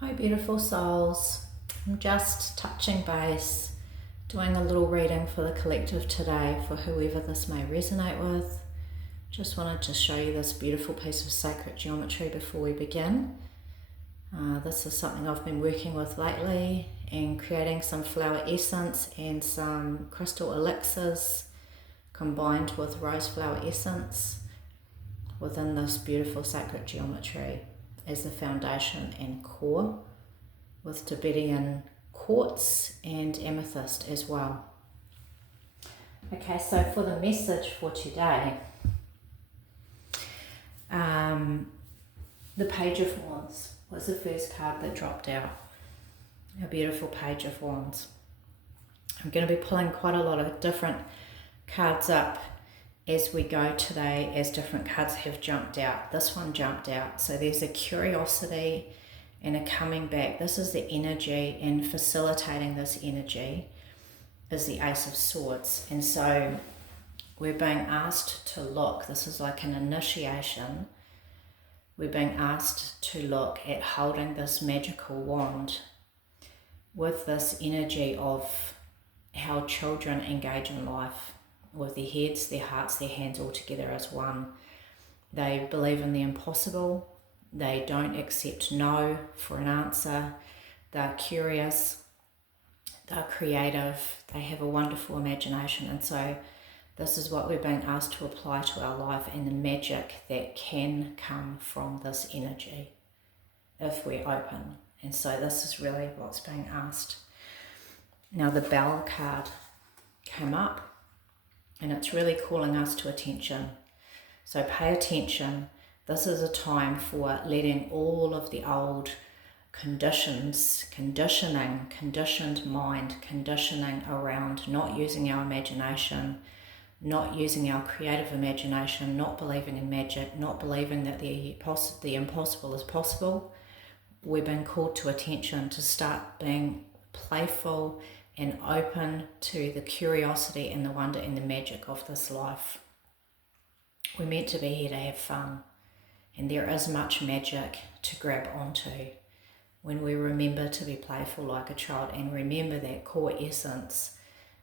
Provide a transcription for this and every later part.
Hi beautiful souls, I'm just touching base, doing a little reading for the collective today for whoever this may resonate with. Just wanted to show you this beautiful piece of sacred geometry before we begin. This is something I've been working with lately and creating some flower essence and some crystal elixirs combined with rose flower essence within this beautiful sacred geometry as the foundation and core, with Tibetan quartz and amethyst as well. Okay, so for the message for today, the Page of Wands was the first card that dropped out. A beautiful Page of Wands. I'm going to be pulling quite a lot of different cards up as we go today, as different cards have jumped out. This one jumped out, so there's a curiosity and a coming back. This is the energy, and facilitating this energy is the Ace of Swords. And so we're being asked to look, this is like an initiation, we're being asked to look at holding this magical wand with this energy of how children engage in life, with their heads, their hearts, their hands all together as one. They believe in the impossible. They don't accept no for an answer. They're curious. They're creative. They have a wonderful imagination. And so this is what we're being asked to apply to our life, and the magic that can come from this energy if we're open. And so this is really what's being asked. Now the Bell card came up, and it's really calling us to attention. So pay attention. This is a time for letting all of the old conditions, conditioned mind, conditioning around not using our imagination, not using our creative imagination, not believing in magic, not believing that the impossible is possible. We're being called to attention to start being playful and open to the curiosity and the wonder and the magic of this life. We're meant to be here to have fun, and there is much magic to grab onto when we remember to be playful like a child, and remember that core essence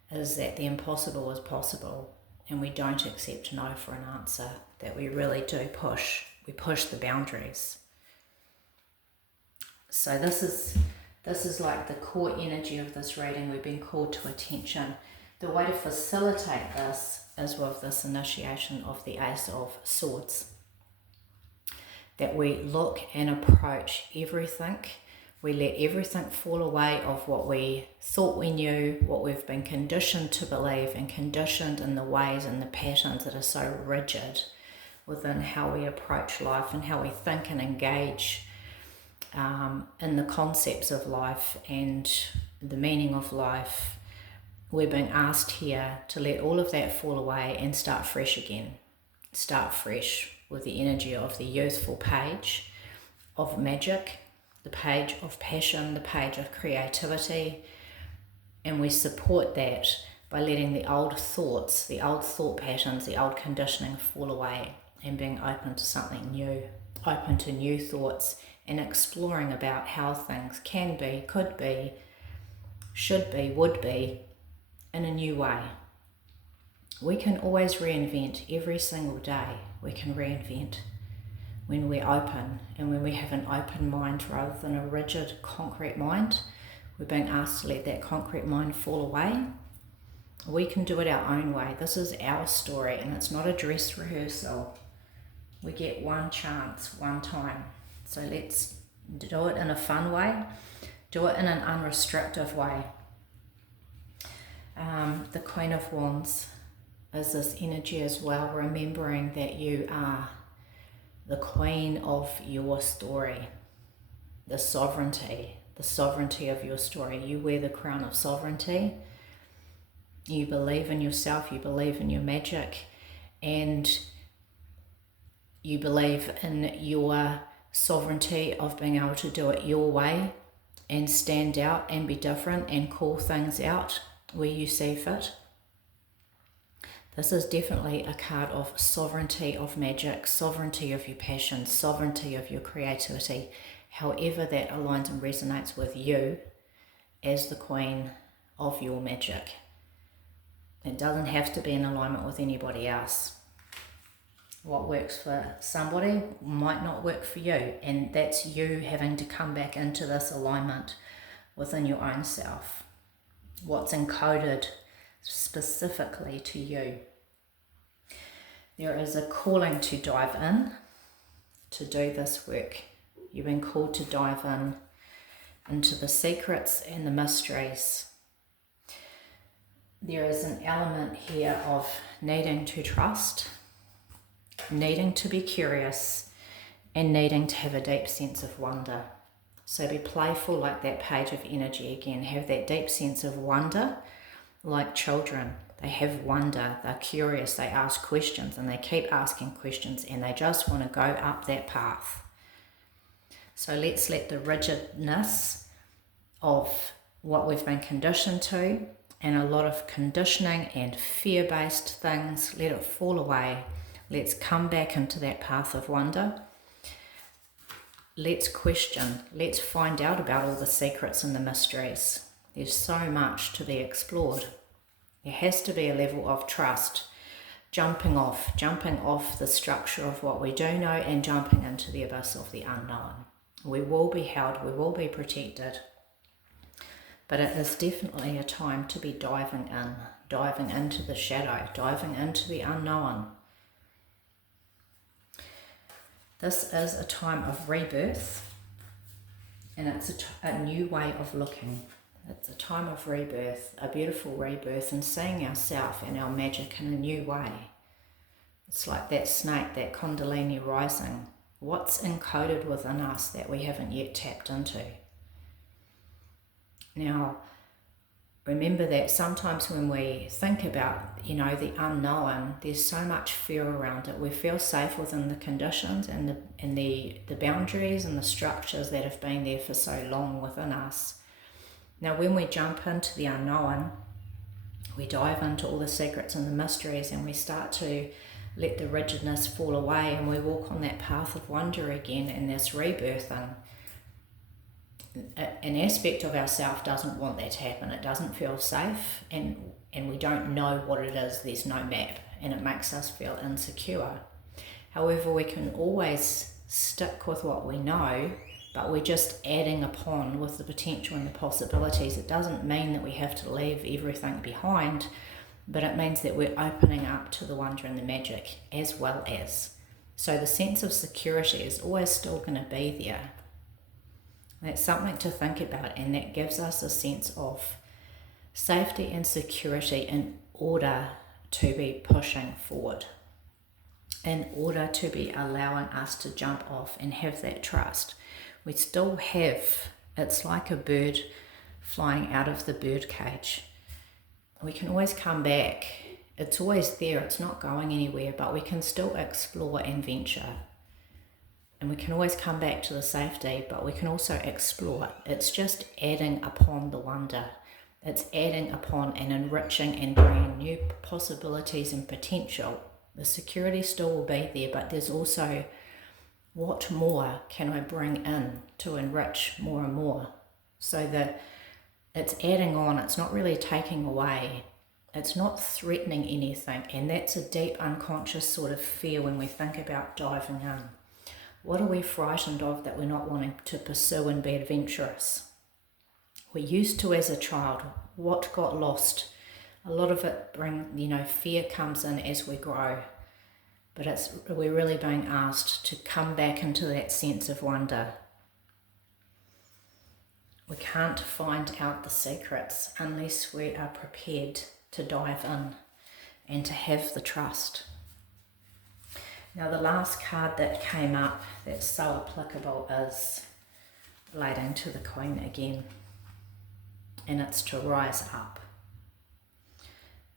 is that the impossible is possible, and we don't accept no for an answer, that we really do push. We push the boundaries. So this is like the core energy of this reading. We've been called to attention. The way to facilitate this is with this initiation of the Ace of Swords. That we look and approach everything. We let everything fall away of what we thought we knew, what we've been conditioned to believe, and conditioned in the ways and the patterns that are so rigid within how we approach life and how we think and engage in the concepts of life and the meaning of life. We're being asked here to let all of that fall away and start fresh again. Start fresh with the energy of the youthful page of magic, the page of passion, the page of creativity. And we support that by letting the old thoughts, the old thought patterns, the old conditioning fall away, and being open to something new, open to new thoughts, and exploring about how things can be, could be, should be, would be in a new way. We can always reinvent every single day. We can reinvent when we're open, and when we have an open mind rather than a rigid, concrete mind. We're being asked to let that concrete mind fall away. We can do it our own way. This is our story, and it's not a dress rehearsal. We get one chance, one time. So let's do it in a fun way, do it in an unrestricted way. The Queen of Wands is this energy as well, remembering that you are the queen of your story, the sovereignty of your story. You wear the crown of sovereignty. You believe in yourself, you believe in your magic, and you believe in your sovereignty of being able to do it your way and stand out and be different and call things out where you see fit. This is definitely a card of sovereignty of magic, sovereignty of your passion, sovereignty of your creativity, however that aligns and resonates with you as the queen of your magic. It doesn't have to be in alignment with anybody else. What works for somebody might not work for you, and that's you having to come back into this alignment within your own self. What's encoded specifically to you. There is a calling to dive in, to do this work. You've been called to dive into the secrets and the mysteries. There is an element here of needing to trust, needing to be curious, and needing to have a deep sense of wonder. So be playful like that page of energy again. Have that deep sense of wonder like children. They have wonder, they're curious, they ask questions, and they keep asking questions, and they just want to go up that path. So let's let the rigidness of what we've been conditioned to, and a lot of conditioning and fear-based things, let it fall away. Let's come back into that path of wonder. Let's question, let's find out about all the secrets and the mysteries. There's so much to be explored. There has to be a level of trust, jumping off the structure of what we do know and jumping into the abyss of the unknown. We will be held, we will be protected, but it is definitely a time to be diving into the shadow, diving into the unknown. This is a time of rebirth, and it's a new way of looking. It's a time of rebirth, a beautiful rebirth, and seeing ourselves and our magic in a new way. It's like that snake, that Kundalini rising. What's encoded within us that we haven't yet tapped into? Now, remember that sometimes when we think about, the unknown, there's so much fear around it. We feel safe within the conditions and the boundaries and the structures that have been there for so long within us. Now, when we jump into the unknown, we dive into all the secrets and the mysteries, and we start to let the rigidness fall away, and we walk on that path of wonder again, and this rebirthing. An aspect of ourself doesn't want that to happen. It doesn't feel safe, and we don't know what it is. There's no map, and it makes us feel insecure. However, we can always stick with what we know, but we're just adding upon with the potential and the possibilities. It doesn't mean that we have to leave everything behind, but it means that we're opening up to the wonder and the magic as well as. So the sense of security is always still going to be there. That's something to think about, and that gives us a sense of safety and security in order to be pushing forward, in order to be allowing us to jump off and have that trust. We still have, it's like a bird flying out of the bird cage. We can always come back. It's always there. It's not going anywhere, but we can still explore and venture. And we can always come back to the safety, but we can also explore. It's just adding upon the wonder. It's adding upon and enriching and bringing new possibilities and potential. The security still will be there, but there's also, what more can I bring in to enrich more and more? So that it's adding on, it's not really taking away, it's not threatening anything, and that's a deep unconscious sort of fear when we think about diving in. What are we frightened of that we're not wanting to pursue and be adventurous? We're used to as a child, what got lost? A lot of it fear comes in as we grow. But we're really being asked to come back into that sense of wonder. We can't find out the secrets unless we are prepared to dive in and to have the trust. Now, the last card that came up that's so applicable is relating to the Queen again, and it's to rise up.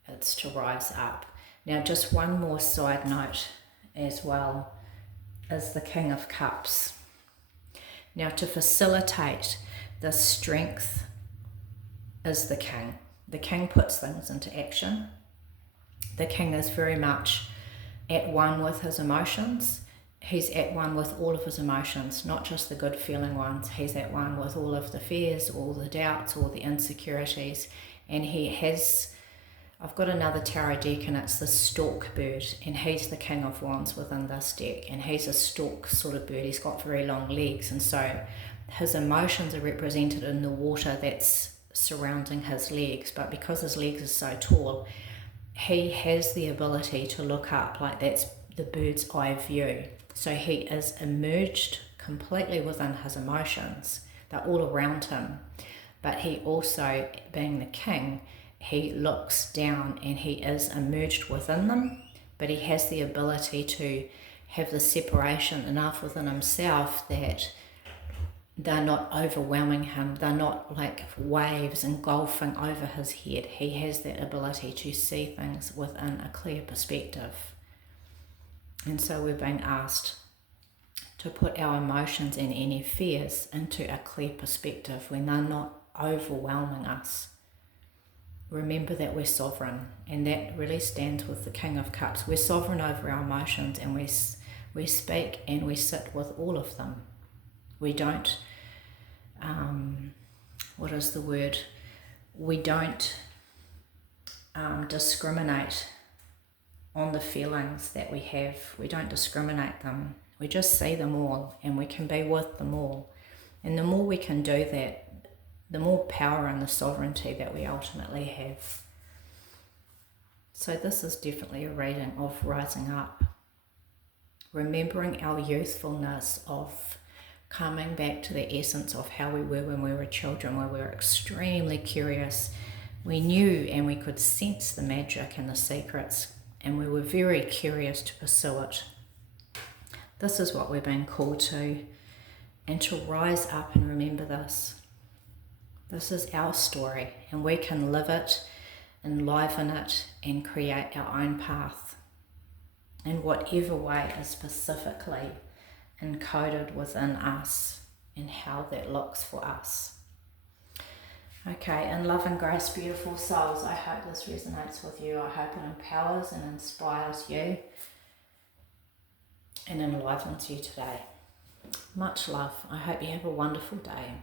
It's to rise up. Now, just one more side note as well is the King of Cups. Now, to facilitate this strength is the King. The King puts things into action. The King is very much at one with his emotions, he's at one with all of his emotions, not just the good feeling ones. He's at one with all of the fears, all the doubts, all the insecurities. And he has, I've got another tarot deck, and it's the stork bird, and he's the King of Wands within this deck, and he's a stork sort of bird. He's got very long legs, and so his emotions are represented in the water that's surrounding his legs, but because his legs are so tall, he has the ability to look up, like that's the bird's eye view. So he is immersed completely within his emotions. They're all around him, but he also, being the king, he looks down and he is immersed within them, but he has the ability to have the separation enough within himself that they're not overwhelming him. They're not like waves engulfing over his head. He has that ability to see things within a clear perspective. And so we're being asked to put our emotions and any fears into a clear perspective when they're not overwhelming us. Remember that we're sovereign, and that really stands with the King of Cups. We're sovereign over our emotions, and we speak and we sit with all of them. We don't, what is the word? We don't discriminate on the feelings that we have. We don't discriminate them. We just see them all, and we can be with them all. And the more we can do that, the more power and the sovereignty that we ultimately have. So this is definitely a reading of rising up, remembering our youthfulness, of coming back to the essence of how we were when we were children, where we were extremely curious. We knew and we could sense the magic and the secrets, and we were very curious to pursue it. This is what we're being called to, and to rise up and remember this. This is our story, and we can live it, enliven it, and create our own path in whatever way is specifically encoded within us and how that looks for us. Okay, in love and grace, beautiful souls, I hope this resonates with you. I hope it empowers and inspires you and enlivens you today. Much love. I hope you have a wonderful day.